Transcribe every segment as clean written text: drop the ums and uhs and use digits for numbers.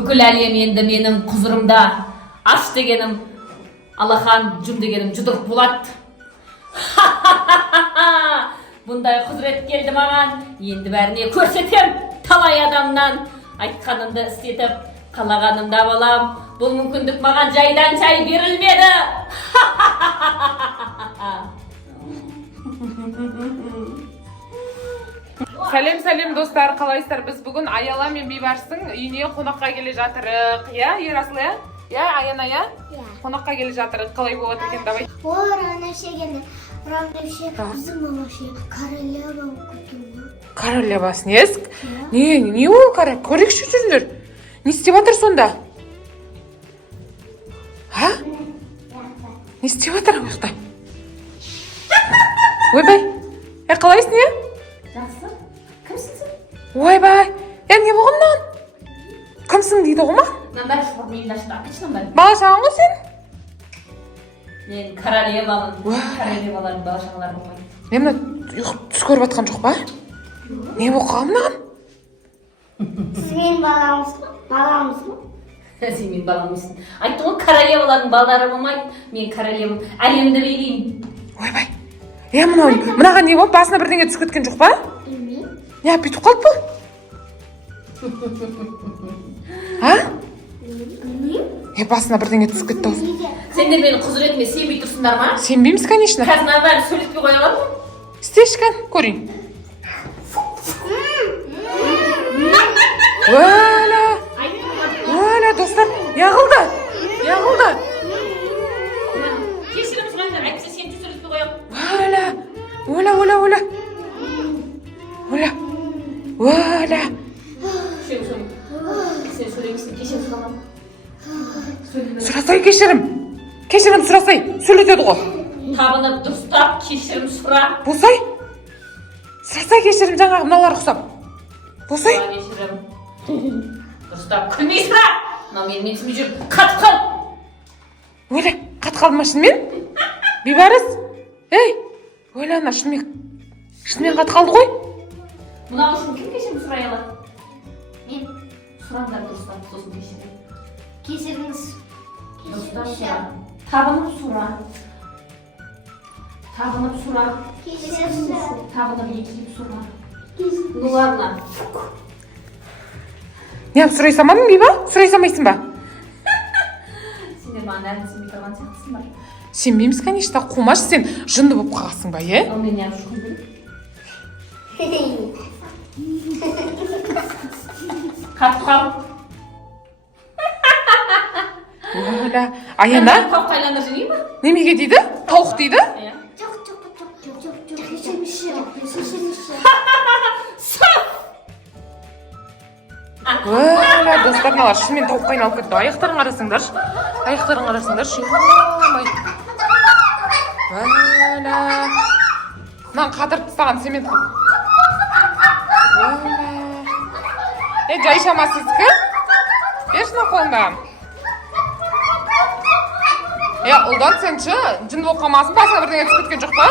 Бүкіл әлем енді менің құзырымда. Аш дегенім алақан, жұм дегенім жұдырық болады. Бұндай құзырет келді маған. Енді бәріне көрсетем. Талай адамнан айтқанымды істетіп, қалағанымды алам. Бұл мүмкіндік маған жайдан жай берілмеді. Сәлем достар, қалайсыздар? Біз бүгін Аяла мен Бейбарыстың үйіне қонаққа келе жатырық. Я, Ерасыл, я, Аяна, я? Қонаққа келе жатырық. Қалай болады екен, давай. Королева снеск? Не ол көрекші жүрдер? Не істеп жатыр сонда? А? Не істеп жатыр оқта? Ойбай, қалайсың, не? Жақсы. Кімсің сен? Ойбай, не болған маған? Кімсің дейді ғой ма? Мынандай шұғыр меймін ашты, апечным бәл. Бала шағың ғой сен? Мен королевамын. Королевалардың бала шағалары болмайды. Мен мына түс көріп жатқан жоқ па? Не болып қалған мынаған? Сіз менің баламысың? Сен менің баламысың. Айтты ғой, королевалардың балалары болмайды. Мен королевам, әлемді билеймін. Ойбай, мынаған не болып, басына бірдеңе түсіп кеткен жоқ па? Не, бүйтіп қалды бұл? А? Басына бірдеңе түсіп кетті осы. Сендер менің құзыретіме сенбей тұрсыңдар ма? Сенбейміз, конечно. Қазір бәрі сөйлеспей қоя аламын. Істешкен, көрейін. Өәлі, достар, яғылды. Кешірім сұраңдар, әйтпесе сен де сөйлеспей қоямын. Өәлі. Сен сөйлемейсің, кешірім сұрағам. Сұрасай кешірім. Кешірім сұрасай, сөйлетеді ғой. Табынып дұрыстап, кешірім сұра. Босай. Сұрасай кешірім, жаңағы мыналар ұқсап. Босай. Кешірім. Дұрыстап, күлмей сұра. Мынау менің менсіме жүріп, қатып қал. Өлі, қатып қалды ма шынымен? Бейбарыс? Ей, өлі ана шынымен қатып қалды ғой? Мынау үшін кім кешірім сұрай алады? Мен сұраңдар дұрыстап, сосын кешірім. Кешіріңіз. Дұрыстап сұра. Табынып сұра. Табынып екіліп сұра. Ну ладно. Не, сұрай салмадың бейба? Сұрай салмайсың ба? Сендер маған әлі сенбей тұрған сияқтысың ба? Сенбейміз, конечно, қумаш сен жынды болып қалғансың ба, е? Ал мен не шықым білем? Қатып қал. Өлі, Аяна? Тауық айландар жемей ма? Немеге дейді? Тауық дейді? Жоқ. Кешіріңізші. Өлі, достар, мыналар шынымен тауыққа айналып кетті. Аяқтарын қарасыңдаршы. Өлі. Мынаны қатырып тастаған цемент. Жай шамасыздікі? Берші қолында. Ұлдан сенші, жын болып қалмасын, басына бірдеңе түсіп кеткен жоқ па?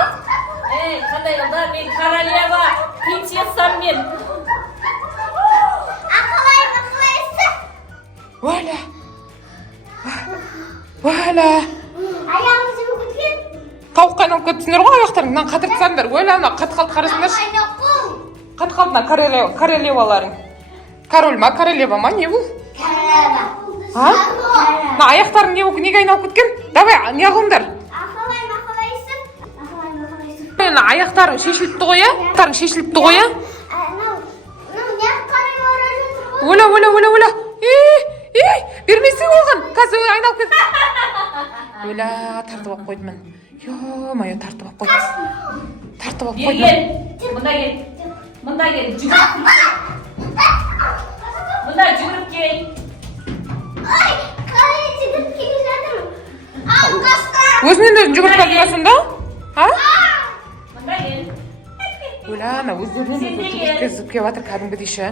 Қандай ұлда, мен королева, принцессам мен. Өлі. Аяғыңыз жібіп кеткен? Тауыққа айналып кеттіңдер ғой аяқтарың. Мынаны қатырып тастаңдар. Өлі, ана қатып қалды қарасыңдаршы. Қатып қалды мына королеваларың. Король ма, королева ма, не бұл? Королева. Мына аяқтарың неге айналып кеткен? Давай, не қылыңдар? Ақылайсың? Мына аяқтарың шешіліпті ғой, е? Аяқтарың шешіліпті ғой, е? Не қарай Өлі. Ей, бермесең оған. Қазір айналып кетті. Өлі, тартып алып қойдым мен. Ё-мое, тартып алып қойдым. Мұнда кел, жүгіріп кел. Қалай жүгіріп келе жатырмын? Өзінен өзін жүгіріп қалды ма сонда? Мұнда кел. Өлі, ана өздерінен жүгіріп келіп жатыр кәдімгідейші.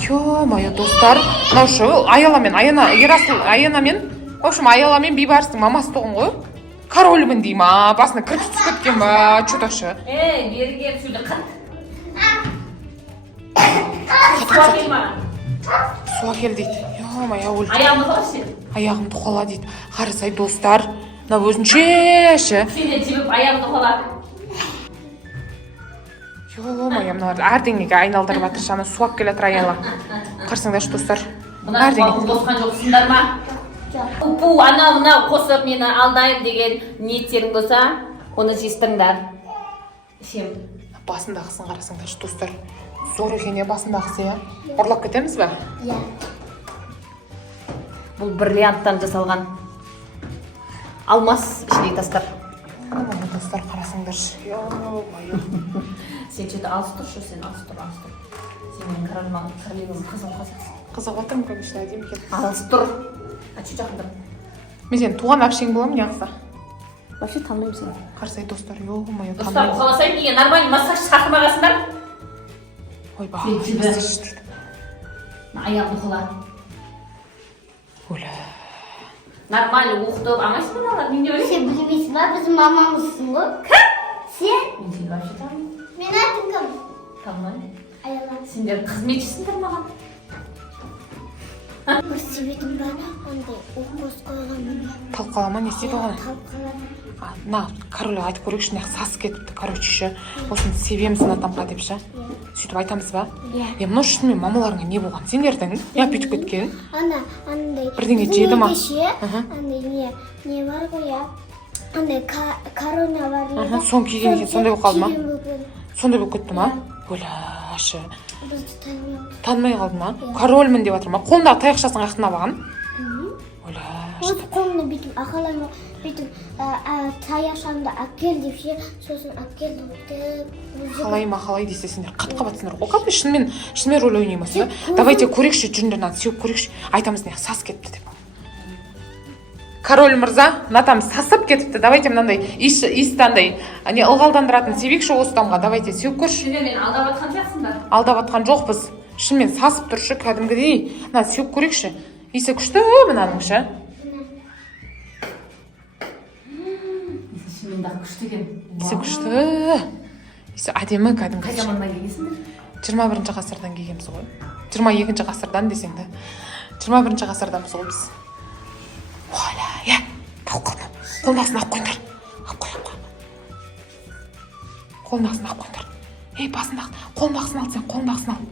Ё-мое, достар. Мынаушы, Аянамен, в общем, Аяламен Бейбарыстың мамасы тұғын ғой. Королімін дей ма, басына кіріп түсіп кеткен ба, чудошы. Бері кел, сөйле қат. Суа кел маған. Су әкел дейді. Ё-моё, өл. Аяғымды қалашы сен. Аяғымды қола дейді. Қарасай достар, мына өзінше. Сен жібіп аяғымды қала. Ё-моё, мыналар әрдеңеге айналдырып жатыр. Шана су әкеліп келе жатыр Аяла. Қарсаңдаршы достар. Мына балым босқан жоқсыңдар ма? Пу, анау қосып мені алдайын деген ниеттерің болса, оны жестіңдер. Ішем. Басындағысын қарасаңдаршы достар. Зор екен е басындағысы я. Ұрлап кетеміз ба? Иә. Бұл бриллианттан жасалған алмас ішіне тастар. Мына достар қарасаңдаршы. Ё-моё. Сен что-то алыс тұршы, сен алыс тұр. Сен менің королевам қызым. Қызық отырмын, конечно, әдемі екен. Алыс тұр. Ачу жақында. Мен сен туған әпшең боламын, неғыса? Вообще танымаймын сені. Қарасай достар, ё-моё, Достар, танымаймын. қаласайын деген нормальный массаж шақырмағасыңдар. Ойбай, Сен жібі. дейді. Аяғымды қала. Өлі. Нормально оқытып, амайсың ба далар? Мен де ойлаймын. Сен білмейсің ба, біз мамамызсың ғой. Кім? Сен? Мен сені вообще танымаймын. Мен атым кім? Танымаймын. Аяла. Сендер қызметшісіңдер маған. Бір себебім бар, андай укус қойған. Талқалама, не істейді оған? Талқалап. На, королева айтып көрейікші, неғып сасы кетіпті, короче, осыны себемсін атамға депші. Сөйтіп айтамыз ба? Иә. Мұны шынымен мамаларыңа не болған? Сендердің? Я бүйтіп кеткен. Андай. Бірдеңе жеді ма? Андай не бар ғой я. Андай корона бар еді. Сон киген екен, сондай болып қалды ма? Киген болып. Сондай болып кетті ма? Өләші. Бізді танымайды. Танымай қалды ма? Корольмін деп жатыр ма? Қолындағы таяқшасын ақтына баған? Өләші. Осы қолымды бүйтіп ақылайма, бүйтіп таяқшамды әкел деп ше, сосын әкел деп. Қалай десе сендер қап-қабатсыңдар ғой. Қап, шынымен рөл ойнаймасың ба? Давайте көрейікші, жүндерін сеуіп көрейікші. Айтамыз не, сас кетті деп. Король мырза, натам сасып кетіпті. Давайте мынандай иісті андай, не ылғалдандыратын себейікші осы тамға. Давайте сеуіп көрші. Сендер мені алдап атқан сияқтысыңдар. Алдап атқан жоқпыз. Шынымен сасып тұршы, кәдімгідей. Мына сеуіп көрейікші. Иісі күшті мынаның ше. Шынымен дағы күшті екен. Иісі күшті. Иісі әдемі Қай кәдімгі. заманнан келгенсіңдер? 21 ғасырдан келгенбіз ғой. 22 ғасырдан десең де. 21 ғасырданбыз ғой біз. Оля, я, талқыны. Қолдағысын ақ қойыңдар. Ақ қой. Қолдағысын ақ қойыңдар. Ей, басындағысын. Қолдағысын ал сен, қолдағысын ал.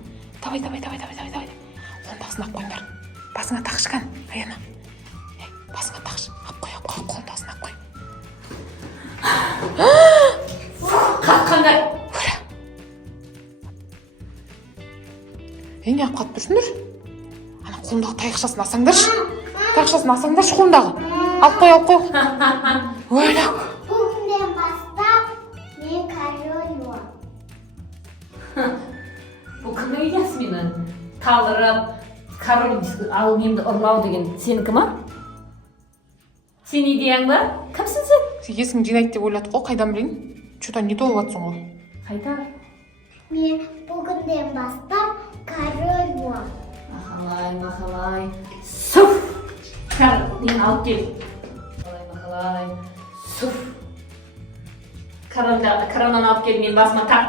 Давай. Қолдағысын ақ қойыңдар. Басыңа тақшқан, Аяна. Ей, басыңа тақшы. Ақ қой. Қолдағысын ақ қой. Қатқандар. Ей, не ақ қатып тұрсыңдар? Ана қолындағы таяқшасын асаңдаршы. Таяқшасын асаңдаршы қолындағы. Алып қой. Өлі. Бүгінден бастап мен король. Бұл кімнің идеясы мені? Талырып, король ал менді ұрлау деген сенікі ма? Сен идеяң ба? Кімсің сен? Есің жинайды деп ойлады ғой, қайдан білейін? Что-то не то болып жатсың ғой. Қайда? Мен бүгінден бастап король. Махалай. Суф! Мен алып кел. Махалай. Суф! Коронаны алып кел, мен басыма тақ.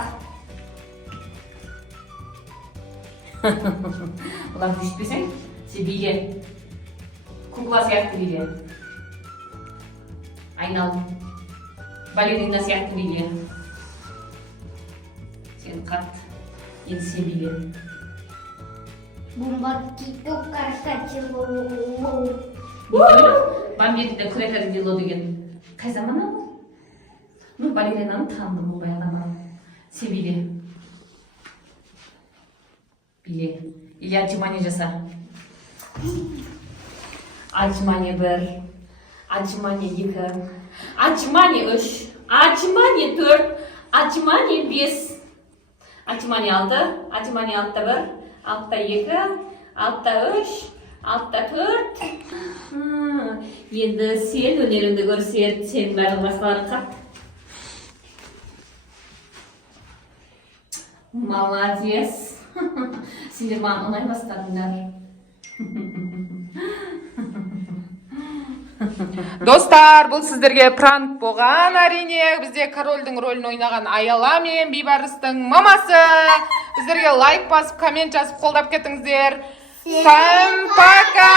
Бұлар бүйтпесең, сен биле. Кукла сияқты биле. Айнал. Балерина сияқты биле. Сен қат. Енді сен биле. Бумбакито каркачило. Бамбетті крекадило деген. Қай заман ол? Ну, балеринаны таныдым ол баяғыдан. Сен биле. Биле. Или отжимание жаса. Отжимание 1, отжимание 2, отжимание 3, отжимание 4, отжимание 5, отжимание 6, отжимание 6-1, 6-2, 6-3, 6-4. Енді сен өнеріңді көрсет, сен бәрін басқалары қат. Молодец. Сендер маған ұнай бастадыңдар. Достар, бұл сіздерге пранк болған, әрине. Бізде корольдің рөлін ойнаған Аяла мен Бейбарыстың мамасы. Біздерге лайк басып, коммент жазып қолдап кетіңіздер. Всем пока!